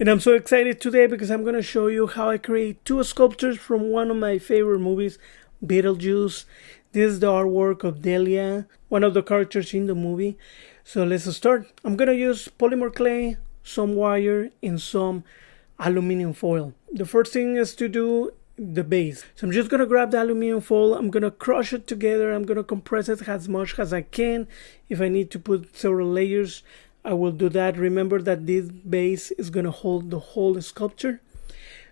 And I'm so excited today because I'm going to show you how I create two sculptures from one of my favorite movies, Beetlejuice. This is the artwork of Delia, one of the characters in the movie. So let's start. I'm going to use polymer clay, some wire, and some aluminum foil. The first thing is to do the base. So I'm just going to grab the aluminum foil. I'm going to crush it together. I'm going to compress it as much as I can. If I need to put several layers, I will do that. Remember that this base is going to hold the whole sculpture.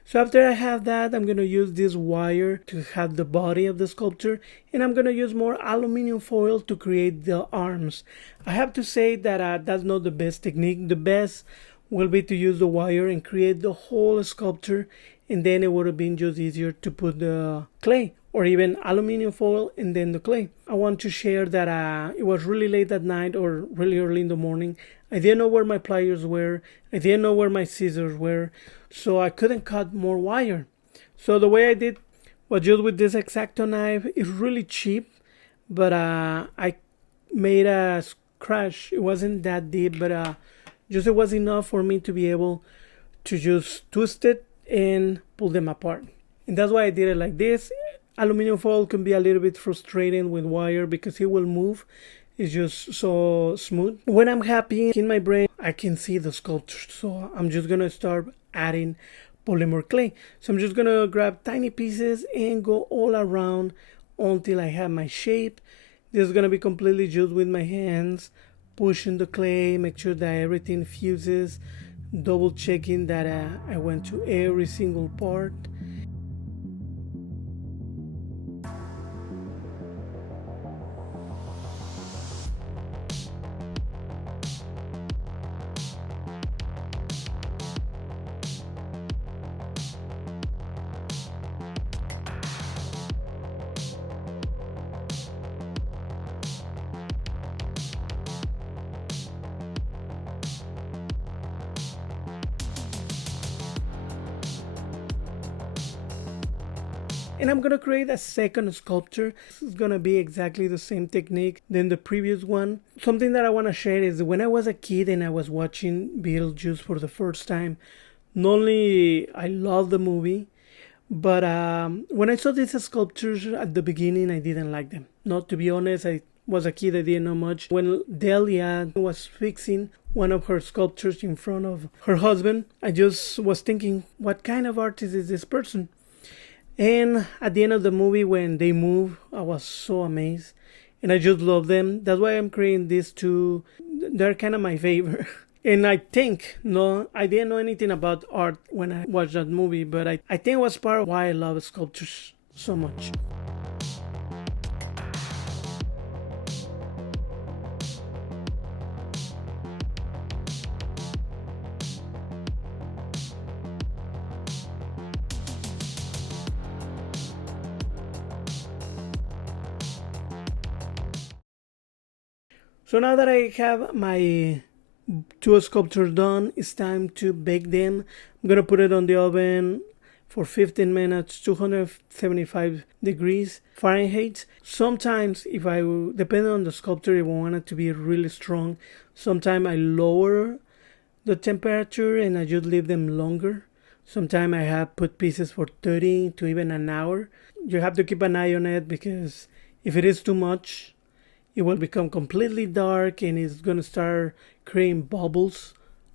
So after I have that, I'm going to use this wire to have the body of the sculpture, and I'm going to use more aluminum foil to create the arms. I have to say that that's not the best technique. The best will be to use the wire and create the whole sculpture, and then it would have been just easier to put the clay or even aluminum foil and then the clay. I want to share that it was really late at night or really early in the morning. I didn't know where my pliers were. I didn't know where my scissors were. So I couldn't cut more wire. So the way I did was just with this X-Acto knife. It's really cheap, but I made a scratch. It wasn't that deep, but just it was enough for me to be able to just twist it and pull them apart. And that's why I did it like this. Aluminum foil can be a little bit frustrating with wire because it will move. It's just so smooth. When I'm happy in my brain, I can see the sculpture. So I'm just going to start adding polymer clay. So I'm just going to grab tiny pieces and go all around until I have my shape. This is going to be completely just with my hands, pushing the clay, make sure that everything fuses, double checking that I went to every single part. And I'm gonna create a second sculpture. This is gonna be exactly the same technique than the previous one. Something that I wanna share is that when I was a kid and I was watching Beetlejuice for the first time, not only I loved the movie, but when I saw these sculptures at the beginning, I didn't like them. Not to be honest, I was a kid, I didn't know much. When Delia was fixing one of her sculptures in front of her husband, I just was thinking, what kind of artist is this person? And at the end of the movie, when they move, I was so amazed. And I just love them. That's why I'm creating these two. They're kind of my favorite. And I think, no, I didn't know anything about art when I watched that movie, but I think it was part of why I love sculptures so much. So now that I have my two sculptures done, it's time to bake them. I'm gonna put it on the oven for 15 minutes, 275 degrees Fahrenheit. Sometimes if depending on the sculpture, if I want it to be really strong, sometimes I lower the temperature and I just leave them longer. Sometimes I have put pieces for 30 to even an hour. You have to keep an eye on it because if it is too much, it will become completely dark and it's going to start creating bubbles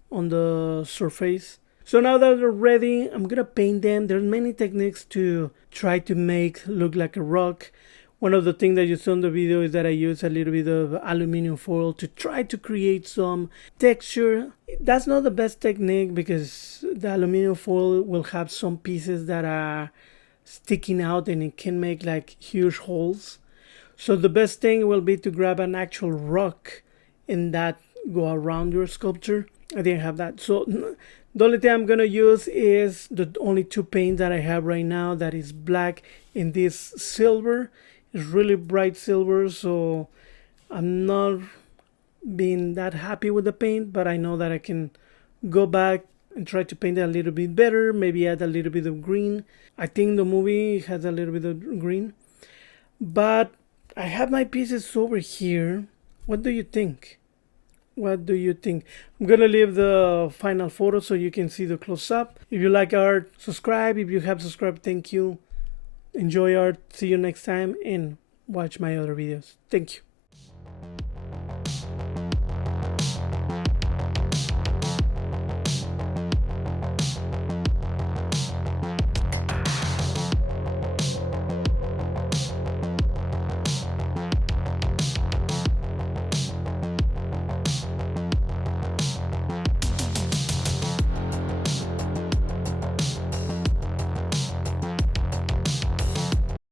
on the surface. So now that they're ready, I'm going to paint them. There's many techniques to try to make look like a rock. One of the things that you saw in the video is that I use a little bit of aluminum foil to try to create some texture. That's not the best technique because the aluminum foil will have some pieces that are sticking out and it can make like huge holes. So the best thing will be to grab an actual rock and that go around your sculpture. I didn't have that. So the only thing I'm going to use is the only two paints that I have right now. That is black and this silver. It's really bright silver. So I'm not being that happy with the paint. But I know that I can go back and try to paint it a little bit better. Maybe add a little bit of green. I think the movie has a little bit of green. But I have my pieces over here. What do you think? What do you think? I'm gonna leave the final photo so you can see the close up. If you like art, subscribe. If you have subscribed, thank you. Enjoy art. See you next time and watch my other videos. Thank you.